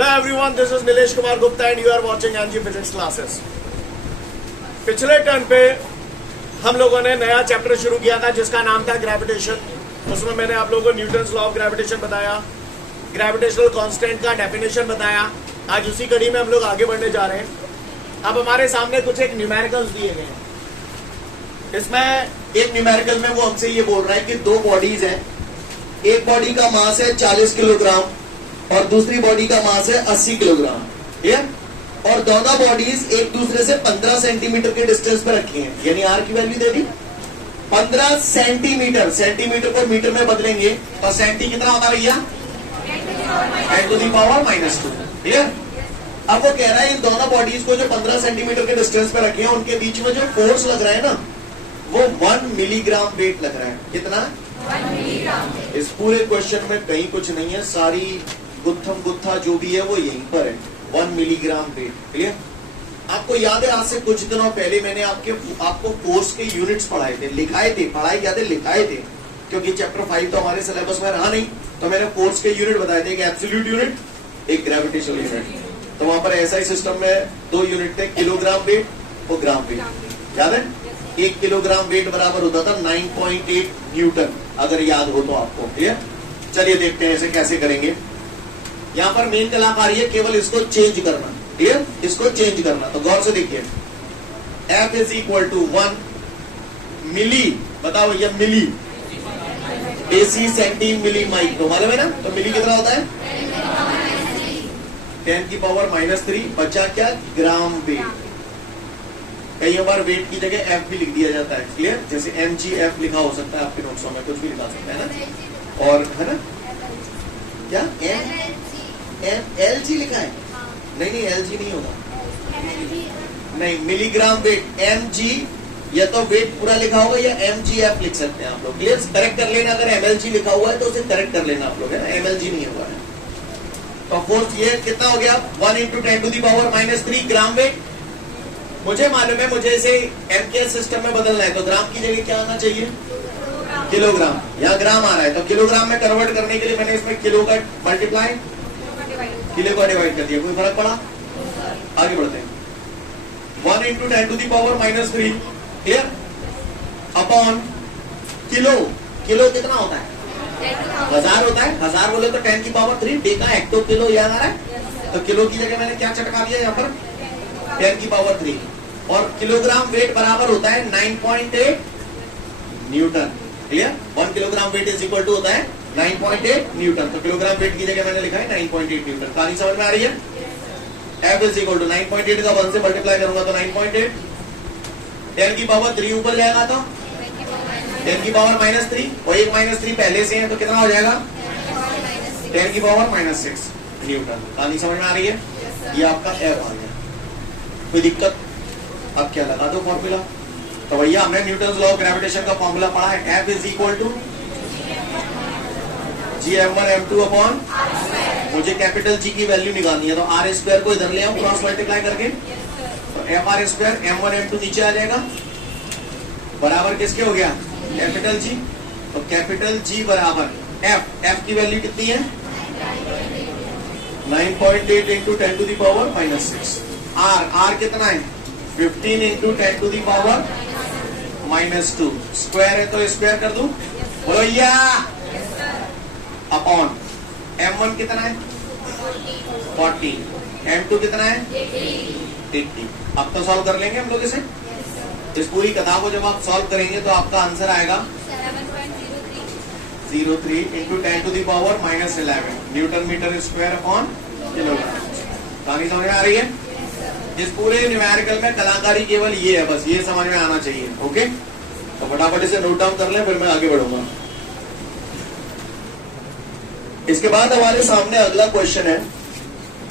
Hello everyone, this is Nilesh Kumar Gupta and you are watching NG Physics Classes. पिछले turn पे हम लोगों ने नया चैप्टर शुरू किया था जिसका नाम था ग्रेविटेशन. उसमें मैंने आप लोगों को न्यूटन्स लॉ ऑफ ग्रेविटेशन बताया, ग्रेविटेशनल कांस्टेंट का डेफिनेशन बताया. आज उसी कड़ी में हम लोग आगे बढ़ने जा रहे हैं. अब हमारे सामने कुछ एक न्यूमेरिकल्स दिए गए हैं. इसमें एक न्यूमेरिकल में वो हमसे ये बोल रहा है कि दो बॉडीज हैं. एक बॉडी का मास है 40 किलोग्राम और दूसरी बॉडी का मास है 80 किलोग्राम. ठीक, और दोनों बॉडीज एक दूसरे से 15 सेंटीमीटर के डिस्टेंस पे रखी हैं. यानी आर की वैल्यू दे दी 15 सेंटीमीटर. सेंटीमीटर को मीटर में बदलेंगे तो सेंटी कितना होता है भैया? 10⁻². क्लियर. अब वो कह रहा है इन दोनों बॉडीज को जो 15 सेंटीमीटर के डिस्टेंस पे रखे हैं उनके बीच में जो फोर्स लग रहा है ना वो 1 मिलीग्राम वेट लग रहा है. कितना? 1 मिलीग्राम. इस पूरे क्वेश्चन में कहीं कुछ नहीं है, सारी गुत्थम गुत्था जो भी है वो यहीं पर है. 1 मिलीग्राम वेट. क्लियर. आपको याद है आज से कुछ दिनों पहले मैंने आपको फोर्स के यूनिट्स पढ़ाए थे, लिखाए थे. पढ़ाई क्या थे? लिखाए थे, क्योंकि चैप्टर 5 तो हमारे सिलेबस में रहा नहीं. तो मैंने फोर्स के यूनिट बताए थे, एक एब्सोल्यूट यूनिट, एक ग्रेविटेशनल यूनिट. तो वहां पर ऐसा ही सिस्टम में दो यूनिट थे, किलोग्राम वेट और ग्राम वेट. याद है? 1 किलोग्राम वेट बराबर होता था 9.8 न्यूटन, अगर याद हो तो आपको. क्लियर. चलिए देखते हैं इसे कैसे करेंगे. यहां पर मेन कलाकारी है केवल इसको चेंज करना. क्लियर. इसको चेंज करना. तो गौर से देखिए, F इज इक्वल टू 1 मिली. बताओ ये मिली, AC सेंटी मिली माइक्रो. मालूम है ना? तो मिली कितना होता है? 10⁻³ बचा क्या? Gram weight. कई बार वेट की जगह F भी लिख दिया जाता है. क्लियर. जैसे mgF लिखा हो सकता है आपके नोट्सों में, कुछ भी लिखा सकता है ना. और है ना क्या LG लिखा है? नहीं LG नहीं होगा. नहीं, मिलीग्राम वेट mg, या तो वेट पूरा लिखा होगा या mgF लिख सकते हैं आप लोग. क्लियर. करेक्ट कर लेना. अगर mlg लिखा हुआ है तो उसे करेक्ट कर लेना आप लोग, है ना. mlg नहीं हुआ है. तो फोर्स ये कितना हो गया? 1 × 10⁻³ ग्राम वेट. मुझे मालूम है मुझे इसे MKS सिस्टम में बदलना है, तो ग्राम की जगह क्या आना चाहिए? किलोग्राम. यहाँ ग्राम आ रहा है तो किलोग्राम में कन्वर्ट करने के लिए मैंने इसमें किलो का मल्टीप्लाई, किलो का डिवाइड कर दिया. कोई फर्क पड़ा? आगे बढ़ते हैं. 1 × 10⁻³ क्लियर अपॉन किलो. किलो कितना होता है? 1000 होता है. 1000 बोले तो 10⁻³ डेका हेक्टो किलो याद आ रहा है. तो किलो की जगह मैंने क्या चटका दिया यहाँ पर? 10⁻³. और किलोग्राम वेट बराबर होता है 9.8 newton. Clear. 1 kilogram weight is equal to होता है 9.8 न्यूटन. तो किलोग्राम वेट की जगह मैंने लिखा है 9.8 न्यूटन. कहानी समझ में आ रही है? F इज इक्वल टू 9.8 का 1 से मल्टीप्लाई करूंगा तो 9.8. 10⁻³ ऊपर जाएगा तो 10⁻³ और एक -3 पहले से है तो कितना हो जाएगा? 10⁻⁻6 न्यूटन. कहानी समझ में आ रही है? ये आपका F आ गया. कोई दिक्कत? अब क्या लगा दो फॉर्मूला. तो भैया हमने न्यूटन्स लॉ ऑफ ग्रेविटेशन का फॉर्मूला पढ़ा है. F is equal to Gm1m2 upon, मुझे कैपिटल G की वैल्यू निकालनी है तो R² को इधर ले आऊं क्रॉस मल्टीप्लाई करके. तो FR² m1m2 नीचे आ जाएगा बराबर किसके हो गया? Capital G. तो कैपिटल G बराबर F की वैल्यू कितनी है? 9.8 × 10⁻⁻6. R कितना है? 15 × 10⁻⁻2. स्क्वायर है तो स्क्वायर कर दूं. बोलो या. अपॉन m1 कितना है? 40. m2 कितना है? 80. अब तो सॉल्व कर लेंगे हम लोग इसे. इस पूरी कथा को जब आप सॉल्व करेंगे तो आपका आंसर आएगा 7.03 × 10⁻⁻11 newton metre square upon kilogram. कहानी समझ में आ रही है? इस पूरे न्यूमेरिकल में कलाकारी केवल ये है, बस ये समझ में आना चाहिए. ओके. तो फटाफट इसे नोट डाउन कर लें फिर मैं आगे बढ़ूंगा. इसके बाद हमारे सामने अगला क्वेश्चन है.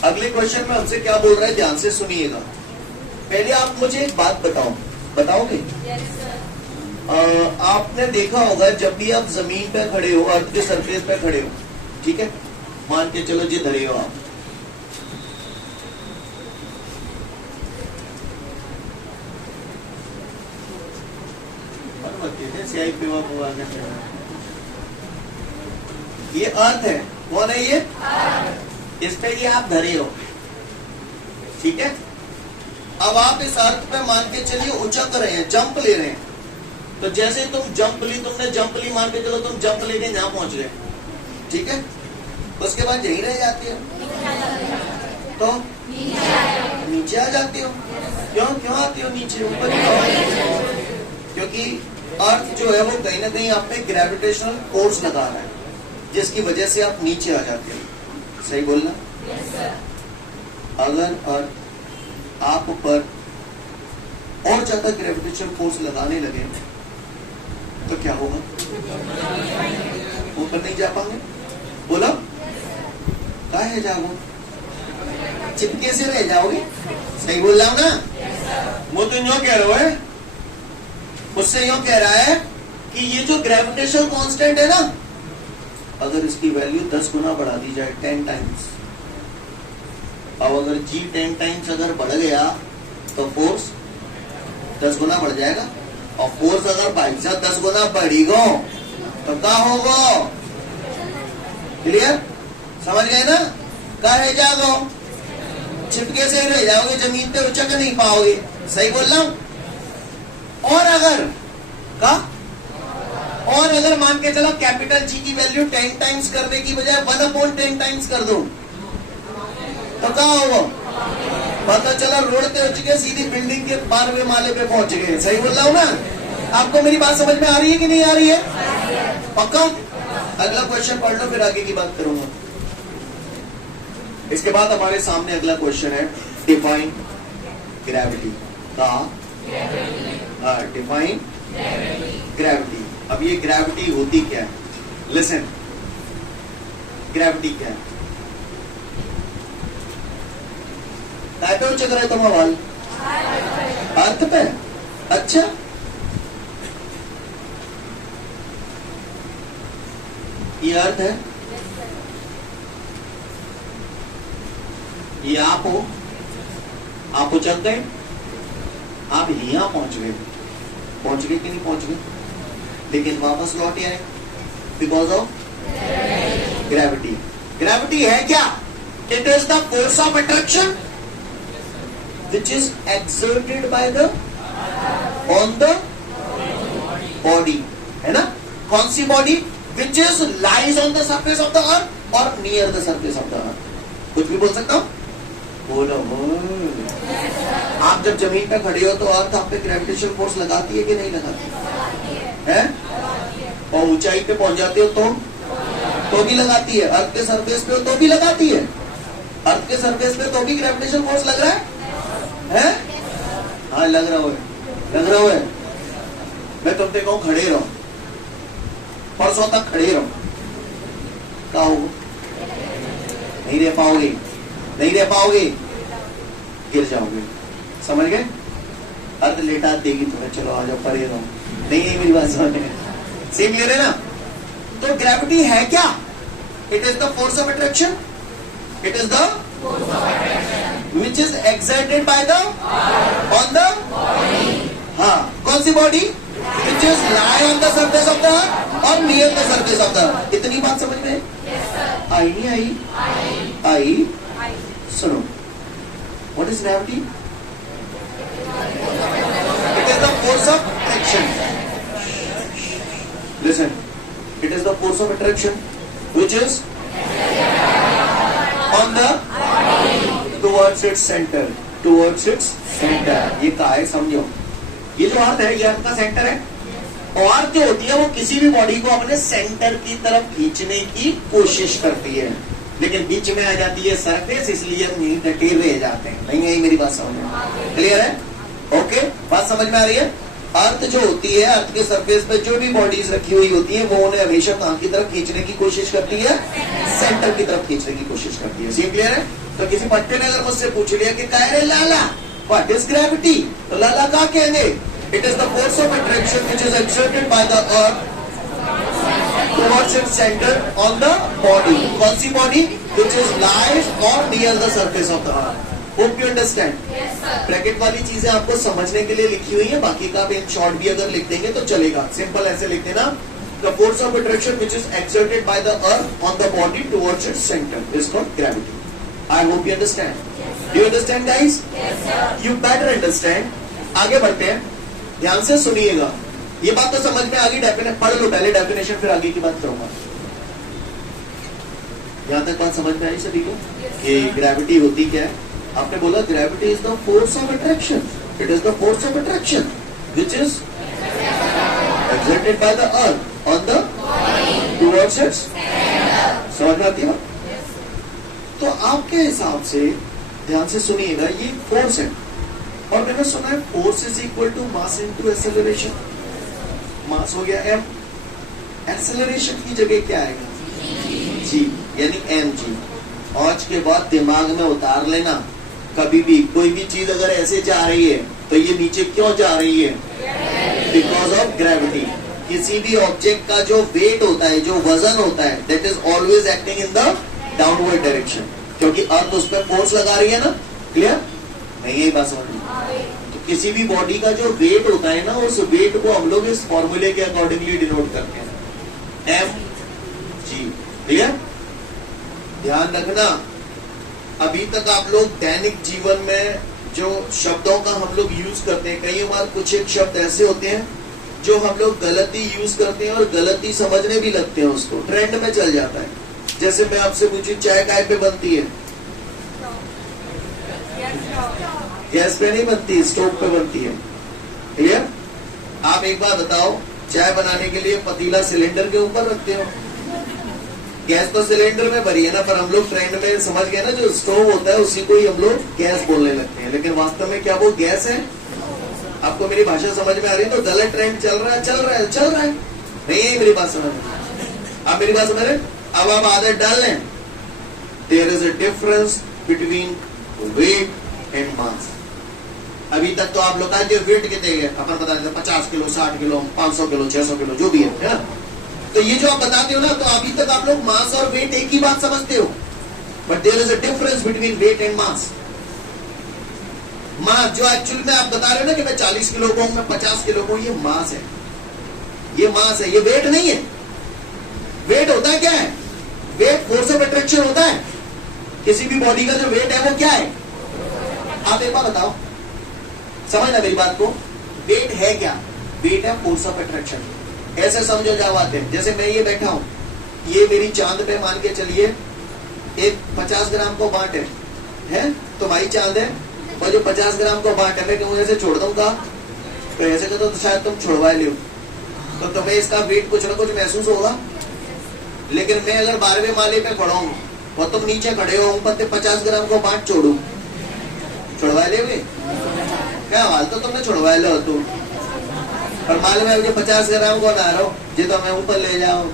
अगले क्वेश्चन में हमसे क्या बोल रहा है, ध्यान से सुनिएगा. पहले आप मुझे एक बात बताओगे? आपने देखा होगा जब भी आप जमीन पे खड़े हो, अर्थ के सरफेस पे खड़े हो, ठीक है, मान के चलो जी धरे हो आप. ये अर्थ है. कौन है ये? इस पे ये आप धरे हो, ठीक है। अब आप इस अर्थ पे मान के चलिए उचक रहे हैं, जंप ले रहे हैं, तो जैसे तुम जंप ली, तुमने जंप ली, मान के चलो तुम जंप लेके यहां पहुंच गए, ठीक है। उसके बाद यहीं रह जाती हो, तो नीचे आ जाती हो। क्यों आती हो नीचे? ऊपर क्योंकि अर्थ जो है वो कहीं ना कहीं आप पे ग्रेविटेशनल फोर्स लगा रहा है, जिसकी वजह से आप नीचे आ जाते हो। सही बोलना? अगर अर्थ आप पर और ज्यादा ग्रेविटेशनल फोर्स लगाने लगे तो क्या होगा? ऊपर नहीं जा पाएंगे। बोलो, क्या है जाओ, चिपके से रह जाओगे। सही बोल रहा हूं ना? वो तो यूं कह रहा है, उससे यूं कह रहा है कि ये जो ग्रेविटेशनल कांस्टेंट है ना, अगर इसकी वैल्यू 10 गुना बढ़ा दी जाए, 10 टाइम्स, अब अगर जी 10 टाइम्स अगर बढ़ गया तो फोर्स 10 गुना बढ़ जाएगा। और फोर्स अगर भाई साहब 10 गुना बढ़ी गो तो क्या होगा? क्लियर? समझ गए ना? क्या रह जाओ, चिपके से रह जाओगे, जमीन पे उचक नहीं पाओगे। सही बोल रहा हूं? और अगर मान के चलो कैपिटल जी की वैल्यू 10 टाइम्स करने की बजाय 1/10 टाइम्स कर दो तो क्या होगा? पता चला रोड पे उठ के सीधी बिल्डिंग के 12वें माले पे पहुंच गए। सही बोल रहा हूं ना? आपको मेरी बात समझ में आ रही है कि नहीं आ रही है? पक्का? अगला क्वेश्चन पढ़ लो, फिर आगे की बात करूंगा। इसके बाद हमारे सामने अगला क्वेश्चन है, डिफाइन ग्रेविटी का। Define gravity. अब ये ग्रेविटी होती क्या है? लिसन, ग्रेविटी क्या है? काय पे उचक रहे तुम सवाल? अर्थ पे। अच्छा, ये अर्थ है, ये आप हो, आप उचक गए, आप यहां पहुंच गए कि नहीं पहुंच गए? लेकिन वापस लौट आए बिकॉज ऑफ ग्रेविटी। ग्रेविटी है क्या? It is the force of attraction which is exerted by the on the body, है ना? कौन सी body? which is lies on the surface of the earth or near the surface of the earth। कुछ भी बोल सकता हूं? बोलो। आप जब जमीन पे खड़े हो तो अर्थ आप पे ग्रेविटेशनल फोर्स लगाती है कि नहीं लगाती है? और ऊंचाई पे पहुंच जाते हो तो भी लगाती है। अर्थ के सरफेस पे हो तो भी लगाती है। अर्थ के सरफेस पे तो भी ग्रेविटेशनल फोर्स लग रहा है? हाँ, लग रहा है। मैं तुमसे कहूं खड़े रहो, परसों तक खड़े रहो, क्या होगा? नहीं रह पाओगे, गिर जाओगे। समझ गए? अर्थ लेटा देगी तुम्हें, चलो आ जाओ, परे रहो। नहीं मेरी बात समझ में? सेम क्लियर है ना? तो ग्रेविटी है क्या? It is the force of attraction. It is the which is exerted by the on the body। हाँ, कौन सी body? which is lie on the surface of the earth और near the surface of the earth। इतनी बात समझ में आई नहीं आई? सुनो, what is gravity? it is the force of attraction। listen, it is the force of attraction which is on the towards its center। ये कहा है, समझो। ये जो अर्थ है, ये अर्थ का सेंटर है। और अर्थ जो होती है वो किसी भी बॉडी को अपने सेंटर की तरफ खींचने की कोशिश करती है, लेकिन बीच में आ जाती है सरफेस, इसलिए हम यहीं डटे रह जाते हैं। नहीं, यही मेरी बात समझ में क्लियर है? ओके, बात समझ में आ रही है? अर्थ जो होती है, अर्थ के सरफेस पे जो भी बॉडीज रखी हुई होती है, वो उन्हें हमेशा कहां की तरफ खींचने की कोशिश करती है? सेंटर की तरफ खींचने की कोशिश करती है। सीन क्लियर है? तो किसी बच्चे ने अगर मुझसे पूछ लिया कि क्या है लाला, व्हाट इज ग्रेविटी, तो लाला क्या कहेंगे? It is the force of attraction which is exerted by the earth towards its center on the body। कौन सी body? which is lies or near the surface of the earth। Hope you understand. Bracket वाली चीजें आपको समझने के लिए लिखी हुई है, बाकी का आप इन शॉर्ट भी अगर लिख देंगे तो चलेगा। सिंपल ऐसे लिख देना, the force of attraction which is exerted by the earth on the body towards its centre is called gravity. I hope you understand. Do you understand guys? You better understand. आगे बढ़ते हैं, ध्यान से सुनिएगा. ये बात तो समझ में आ गई. डेफिनेशन पढ़ लो पहले डेफिनेशन, फिर आगे की बात करूंगा. यहां तक बात समझ में आई सभी को कि ग्रेविटी होती क्या है? आपने बोला gravity is the force of attraction. It is the force of attraction which is exerted by the earth on the towards its. समझ में आती है? तो आपके हिसाब से ध्यान से सुनिएगा, ये फोर्स है और मैंने सुना है force is equal to mass into acceleration. Mass हो गया m, एक्सेलरेशन की जगह क्या आएगा? g, यानी mg. आज के बाद दिमाग में उतार लेना, कभी भी कोई भी चीज अगर ऐसे जा रही है तो ये नीचे क्यों जा रही है? Because of gravity. किसी भी ऑब्जेक्ट का जो वेट होता है, जो वजन होता है, that is always acting in the downward direction, क्योंकि अर्थ उस पर फोर्स लगा रही है ना. क्लियर? नहीं, यही बात समझ लो. तो किसी भी बॉडी का जो वेट होता है ना, उस वेट को हम लोग इस फॉर्मूले के अकॉर्डिंगली डिनोट करते हैं, एम जी. क्लियर? ध्यान रखना, अभी तक आप लोग दैनिक जीवन में जो शब्दों का हम लोग यूज करते हैं, कई बार कुछ एक शब्द ऐसे होते हैं जो हम लोग गलती यूज करते हैं और गलती समझने भी लगते हैं, उसको ट्रेंड में चल जाता है. जैसे मैं आपसे पूछूं चाय काय पे बनती है? गैस पे नहीं बनती, स्टोव पे बनती है. क्लियर? आप एक बार बताओ, चाय बनाने के लिए पतीला सिलेंडर के ऊपर रखते हो, गैस तो सिलेंडर में भरी है ना, पर हम लोग ट्रेंड में समझ गए ना, जो स्टोव होता है उसी को ही हम लोग गैस बोलने लगते हैं, लेकिन वास्तव में क्या वो गैस है? आपको मेरी भाषा समझ में आ रही है? तो गलत ट्रेंड चल रहा है. नहीं है मेरी बात समझ में? आप मेरी बात समझ रहे? अब आप आदत डाल लें. There is a difference between weight and mass. अभी तक तो आप लोग का वेट कितने है अपन बता देते, 50 किलो, 60 किलो, 500 किलो, 600 किलो, जो भी है ना. तो ये जो आप बताते हो ना, तो अभी तक आप लोग मास और वेट एक ही बात समझते हो, but there is a difference between weight and mass. Mass जो एक्चुअली में आप बता रहे हो ना कि मैं 40 किलो को हूं, मैं 50 किलो को हूं, ये मास है. ये मास है, ये वेट नहीं है. वेट होता है क्या है? वेट फोर्स ऑफ अट्रैक्शन होता है. किसी भी बॉडी का जो वेट है वो क्या है? आप एक बार बताओ, समझना मेरी बात को. वेट है क्या? वेट है फोर्स ऑफ अट्रैक्शन. ऐसे समझो जाओ बात है. जैसे मैं ये बैठा हूं, ये मेरी चांद पे मान के चलिए एक 50 ग्राम को बांट है तो भाई चांद है, और जो 50 ग्राम को बांट है, मैं कहूँ ऐसे छोड़ दूंगा, तो ऐसे कहते तो शायद तुम छुड़वा लो, तो तुम्हें इसका वेट कुछ ना कुछ महसूस होगा. लेकिन मैं अगर 12वें माले पे खड़ा हूँ और तुम नीचे खड़े हो, ऊपर 50 ग्राम को बांट छोड़ू, छुड़वा लोगे क्या? हाल तो तुमने छुड़वा लो तुम, और मालूम है मुझे 50 ग्राम को ना रहो जी, तो मैं ऊपर ले जाऊं.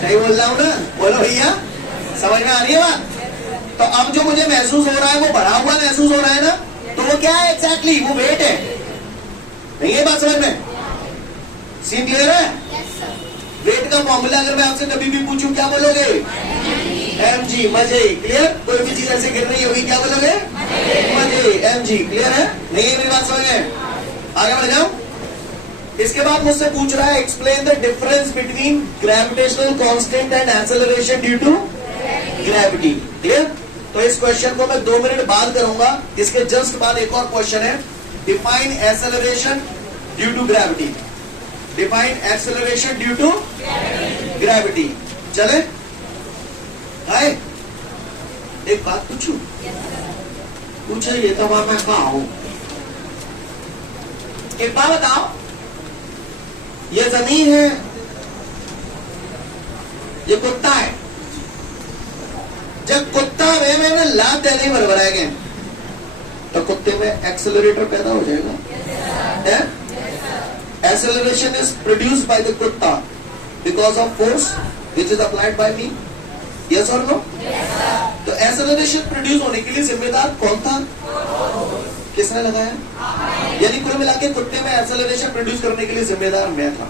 सही बोल रहा हूँ ना? बोलो भैया, समझ में आ रही है बात? तो अब जो मुझे महसूस हो रहा है वो बढ़ा हुआ महसूस हो रहा है ना, तो वो क्या है एग्जैक्टली? वो वेट है. नहीं है बात समझ में? सीन क्लियर है? वेट का फॉर्मूला अगर मैं आपसे कभी भी पूछूं क्या बोलोगे? mg. मजे. क्लियर? कोई भी चीज ऐसे गिर रही होगी क्या बोलोगे? मजे. mg. क्लियर है? नहीं है मेरी बात समझ में? आगे बढ़ जाऊं. इसके बाद मुझसे पूछ रहा है explain the difference between gravitational constant and acceleration due to gravity. Clear? तो इस क्वेश्चन को मैं 2 मिनट बाद करूंगा. इसके जस्ट बाद एक और क्वेश्चन है, define acceleration due to gravity. Define acceleration due to gravity. चले आए, एक बात पूछूं? पूछे ये तो मैं कहा हूं. एक बात बताओ, ये जमीन है, ये कुत्ता है. जब कुत्ता में लात देने बरबराए गए तो कुत्ते में एक्सेलरेटर पैदा हो जाएगा. Acceleration is produced by the कुत्ता because of force which is applied by me. Yes और नो? तो एक्सेलरेशन प्रोड्यूस होने के लिए जिम्मेदार कौन था? किसने लगाया? यानी कुल मिला के कुत्ते में एक्सेलरेशन प्रोड्यूस करने के लिए जिम्मेदार मैं था.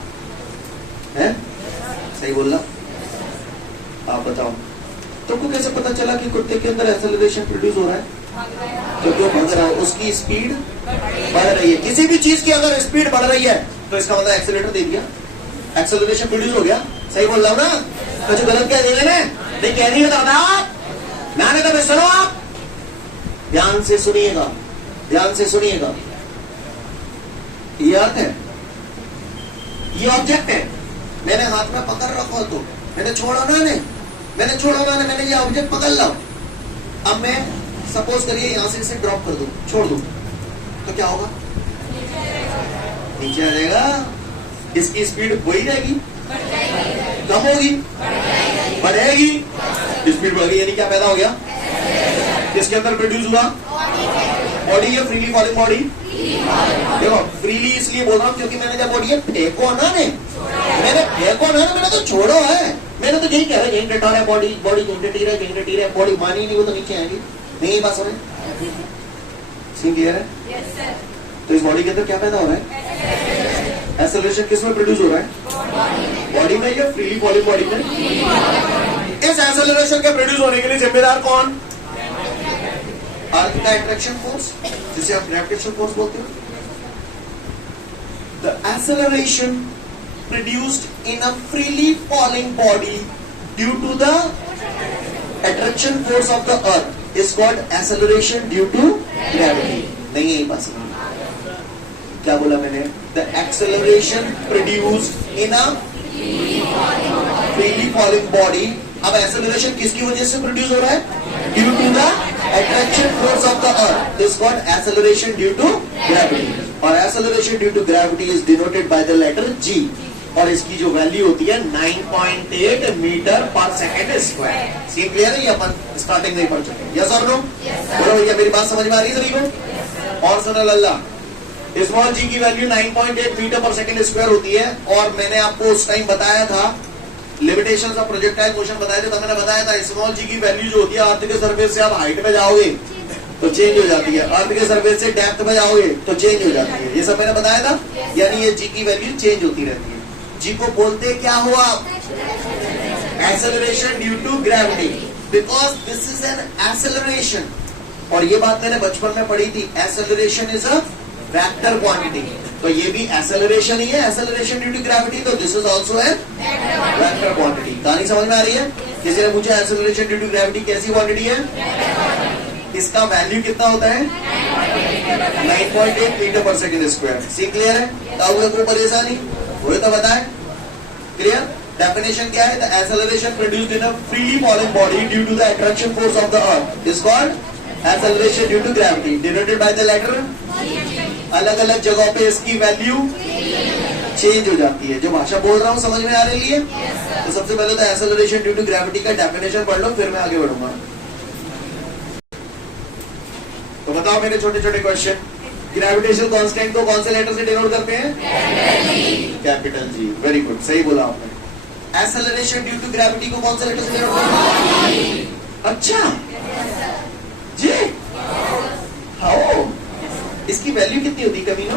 है? सही बोल रहा? आप बताओ. तुमको कैसे पता चला कि कुत्ते के अंदर एक्सेलरेशन प्रोड्यूस हो रहा है? क्योंकि वो भाग रहा है, उसकी स्पीड बढ़ रही है. किसी भी चीज की अगर स्पीड बढ़ रही है तो इसका मतलब एक्सेलरेटर दे दिया, एक्सेलरेशन प्रोड्यूस हो गया. सही बोल रहा हूँ ना? तो जो गलत कह देंगे ना, नहीं कह रही है तो बताओ. मैंने तो सुनो आप ध्यान से सुनिएगा, ध्यान से सुनिएगा। ये अर्थ है, ये ऑब्जेक्ट है, मैंने हाथ में पकड़ रखा तो मैंने छोड़ा ना, मैंने छोड़ा ना, मैंने ये ऑब्जेक्ट पकड़ ला। अब मैं सपोज करिए यहां से इसे ड्रॉप कर दूं, छोड़ दूं, तो क्या होगा? नीचे आ जाएगा। इसकी स्पीड वही रहेगी, कम होगी, बढ़ेगी, स्पीड बढ़ गई, यानी क्या पैदा हो गया? किसके अंदर प्रोड्यूस हुआ? बॉडी है, फ्रीली फॉलिंग बॉडी। देखो फ्रीली इसलिए बोल रहा हूं क्योंकि मैंने जब बॉडी फेंको ना, मैंने फेंको ना, मैंने तो छोड़ो है, मैंने तो यही कह रहा है डटा है बॉडी, बॉडी घंटे है, बॉडी मानी नहीं, वो तो नीचे आएगी। नहीं बात समझ सीन क्लियर है? तो इस बॉडी के अंदर क्या पैदा हो रहा है? एक्सेलरेशन किस में प्रोड्यूस हो रहा है? बॉडी में या फ्रीली फॉलिंग बॉडी में? इस एक्सेलरेशन के प्रोड्यूस होने के लिए जिम्मेदार कौन? अर्थ का अट्रैक्शन फोर्स, जिसे आप ग्रेविटेशन फोर्स बोलते हो। The acceleration produced in a freely falling body due to the attraction force of the earth is called acceleration due to gravity. नहीं यही बात समझ, क्या बोला मैंने? The acceleration produced in a freely falling body. अब एक्सेलरेशन किसकी वजह से प्रोड्यूस हो रहा है? Due to the attraction force of the earth is called acceleration due to gravity. और acceleration due to gravity is denoted by the letter G, और इसकी जो वैल्यू होती है 9.8 मीटर पर सेकेंड स्क्वायर। सीन क्लियर है? ये अपन स्टार्टिंग में पढ़ चुके। यस और नो? बोलो भैया, मेरी बात समझ में आ रही है सभी को? और सुनो लल्ला, स्मॉल जी की वैल्यू 9.8 मीटर पर सेकेंड स्क्वायर होती है। और मैंने आपको उस टाइम बताया था, लिमिटेशंस ऑफ प्रोजेक्टाइल मोशन बताए थे, तो मैंने बताया था स्मॉल जी की वैल्यू जो होती है, अर्थ के सरफेस से आप हाइट में जाओगे तो चेंज हो जाती है, अर्थ के सरफेस से डेप्थ में जाओगे तो चेंज हो जाती है। ये सब मैंने बताया था। यानी ये जी की वैल्यू चेंज होती रहती है। जी को बोलते क्या हुआ? Acceleration due to gravity, because this is an acceleration. और ये बात मैंने बचपन में पढ़ी थी, acceleration is a vector quantity. तो ये भी एक्सेलरेशन ही है, एक्सेलरेशन ड्यू टू ग्रेविटी, तो this is also an vector quantity. कहानी समझ में आ रही है? किसी ने पूछा एक्सेलरेशन ड्यू टू ग्रेविटी कैसी क्वांटिटी है? इसका वैल्यू कितना होता है? 9.8 मीटर पर सेकेंड स्क्वायर। सी क्लियर है? कोई परेशानी हुए तो बताए। क्लियर? डेफिनेशन क्या है? The acceleration produced in a freely falling body due to the attraction force of the earth is called acceleration due to gravity, denoted by the letter. अलग अलग जगहों पे इसकी वैल्यू चेंज हो जाती है। जो भाषा बोल रहा हूँ समझ में आ रही है? तो सबसे पहले तो एक्सेलरेशन ड्यू टू ग्रेविटी का डेफिनेशन पढ़ लो, फिर मैं आगे बढ़ूंगा। तो बताओ मेरे छोटे छोटे क्वेश्चन, ग्रेविटेशनल कांस्टेंट को कौन से लेटर से डिनोट करते हैं? Capital G. वेरी गुड, सही बोला आपने। एक्सेलरेशन ड्यू टू ग्रेविटी को कौन से लेटर से डिनोट करते हैं? अच्छा जी, हाउ? इसकी वैल्यू कितनी होती कभी नो?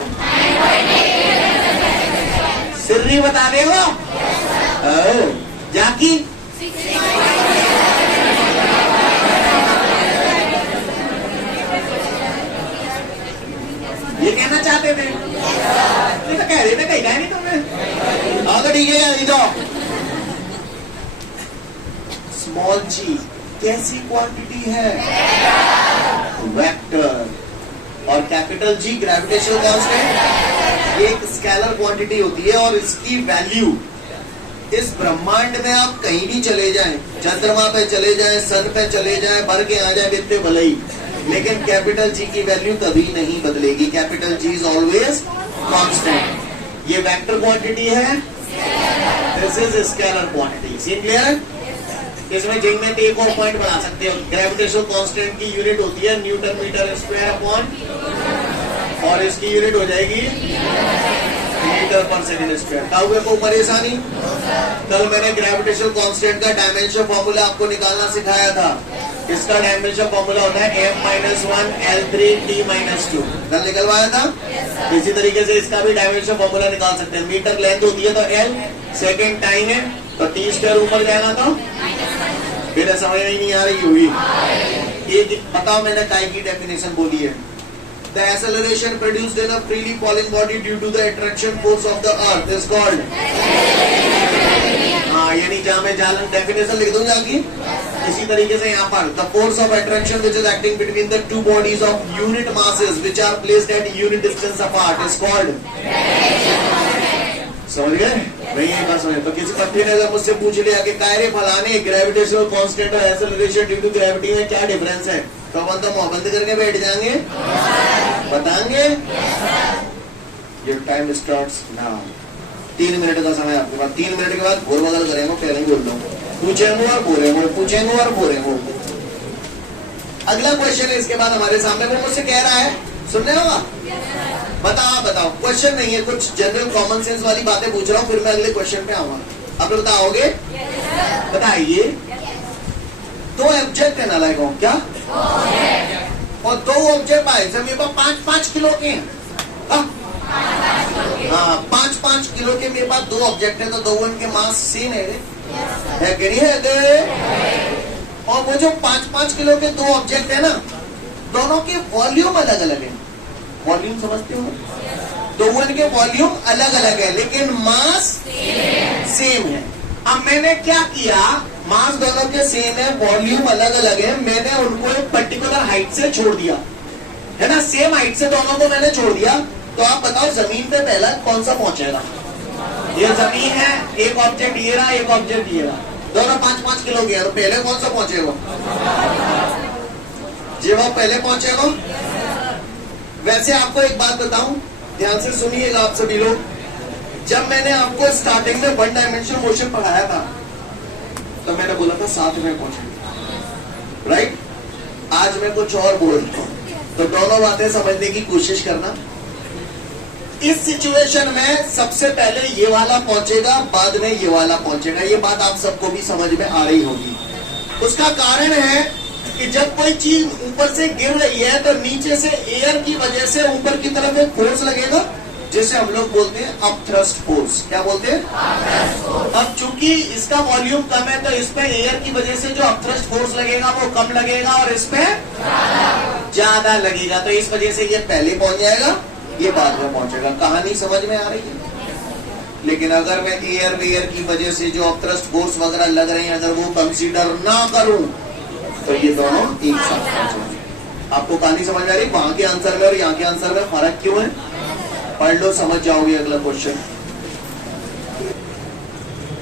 सिर्री बता दे वो। जाकी ये कहना चाहते थे, ये तो कह रहे थे, कहीं नहीं तुमने। हाँ तो ठीक है यार, तो स्मॉल जी कैसी क्वांटिटी है? वेक्टर। और कैपिटल जी ग्रेविटेशनल कांस्टेंट, एक स्केलर क्वांटिटी होती है। और इसकी वैल्यू इस ब्रह्मांड में आप कहीं भी चले जाएं, चंद्रमा पे चले जाएं, सन पे चले जाएं, भर के आ जाए बित्ते भले ही, लेकिन कैपिटल जी की वैल्यू कभी नहीं बदलेगी। Capital G is always constant. ये वेक्टर क्वांटिटी है, this is scalar quantity. Scene clear है? इसमें जिंग में एक और पॉइंट बढ़ा सकते हो। ग्रेविटेशनल कांस्टेंट की यूनिट होती है न्यूटन मीटर स्क्वायर अपॉन, और इसकी यूनिट हो जाएगी मीटर पर सेकेंड स्क्वायर। ताऊ को परेशानी? कल मैंने ग्रेविटेशनल कांस्टेंट का डायमेंशन फॉर्मूला आपको निकालना सिखाया था। इसका डायमेंशन फॉर्मूला होता है m-1 L3T-2। कल निकलवाया था। इसी तरीके से इसका भी डायमेंशन फॉर्मूला निकाल सकते हैं। मीटर लेंथ होती है तो L, सेकेंड टाइम है तो T स्क्वायर ऊपर जाएगा, तो फिर समझ नहीं आ रही हुई। ये बताओ मैंने काय की डेफिनेशन बोली है? The acceleration produced in a freely falling body due to the attraction force of the earth is called। हाँ, यानी जहाँ मैं डेफिनेशन लिख दूंगा कि इसी तरीके से यहाँ पर the force of attraction which is acting between the two bodies of unit masses which are placed at unit distance apart is called. समझ गए? नहीं है कहा समझ। तो किसी पट्टी ने अगर मुझसे पूछ लिया कि कायरे फलाने ग्रेविटेशनल कांस्टेंट और एक्सेलरेशन ड्यू टू ग्रेविटी में क्या डिफरेंस है, तो अपन तो मुंह बंद करके बैठ जाएंगे, बताएंगे। Your time starts now. 3 minute का समय आपके पास। 3 मिनट के बाद घोर बगल करेंगे, पहले ही बोल रहा हूँ, पूछेंगे और बोलेंगे, पूछेंगे और बोलेंगे। अगला क्वेश्चन है इसके बाद हमारे सामने, वो मुझसे कह रहा है, सुनने होगा, बताओ बताओ। क्वेश्चन नहीं है, कुछ जनरल कॉमन सेंस वाली बातें पूछ रहा हूँ, फिर मैं अगले क्वेश्चन पे आऊंगा। आप बताओगे? बताइए। 2 ऑब्जेक्ट है नालायकों, क्या? और 2 ऑब्जेक्ट आए मेरे पास 5-5 किलो के हैं। हाँ, 5-5 किलो के मेरे पास 2 ऑब्जेक्ट है, तो दोनों के मास सेम है कि नहीं है? और वो जो 5-5 किलो के 2 ऑब्जेक्ट है ना, दोनों के वॉल्यूम अलग अलग है। वॉल्यूम समझते हो? दोनों के वॉल्यूम अलग अलग है लेकिन मास सेम है। अब मैंने क्या किया, मास दोनों के सेम है, वॉल्यूम अलग अलग है, मैंने उनको एक पर्टिकुलर हाइट से छोड़ दिया, है ना? सेम हाइट से दोनों को मैंने छोड़ दिया। तो आप बताओ जमीन पे पहला कौन सा पहुंचेगा? ये जमीन है, एक ऑब्जेक्ट ये रहा, एक ऑब्जेक्ट ये रहा, दोनों 5-5 किलो के, तो पहले कौन सा पहुंचेगा? जी वो पहले पहुंचेगा। वैसे आपको एक बात बताऊं, ध्यान से सुनिएगा आप सभी लोग। जब मैंने आपको स्टार्टिंग में 1 डायमेंशनल मोशन पढ़ाया था, तो मैंने बोला था 7 में पहुंचेगा, राइट? आज मैं कुछ और बोल रहा हूं, तो दोनों बातें समझने की कोशिश करना। इस सिचुएशन में सबसे पहले ये वाला पहुंचेगा, बाद में ये वाला पहुंचेगा। ये बात आप सबको भी समझ में आ रही होगी। उसका कारण है कि जब कोई चीज ऊपर से गिर रही है तो नीचे से एयर की वजह से ऊपर की तरफ एक फोर्स लगेगा, जिसे हम लोग बोलते हैं अपथ्रस्ट फोर्स। क्या बोलते हैं? अब चूंकि इसका वॉल्यूम कम है, तो इस पे एयर की वजह से जो अपथ्रस्ट फोर्स लगेगा वो कम लगेगा और इस पे ज्यादा लगेगा। तो इस वजह से ये पहले पहुंच जाएगा, ये बाद में पहुंचेगा। कहानी समझ में आ रही है? लेकिन अगर मैं एयर वेयर की वजह से जो अपथ्रस्ट फोर्स वगैरह लग रहे हैं, अगर वो कंसीडर ना करूं, तो ये दोनों एक साथ पहुंचेंगे। आपको कहानी समझ आ रही? वहां के आंसर में और यहाँ के आंसर में फर्क क्यों है? पढ़ लो, समझ जाओगे। अगला क्वेश्चन।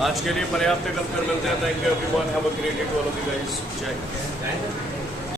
आज के लिए पर्याप्त है, कल फिर मिलते हैं। Thank you everyone, have a great day to all of you guys. जय हिंद।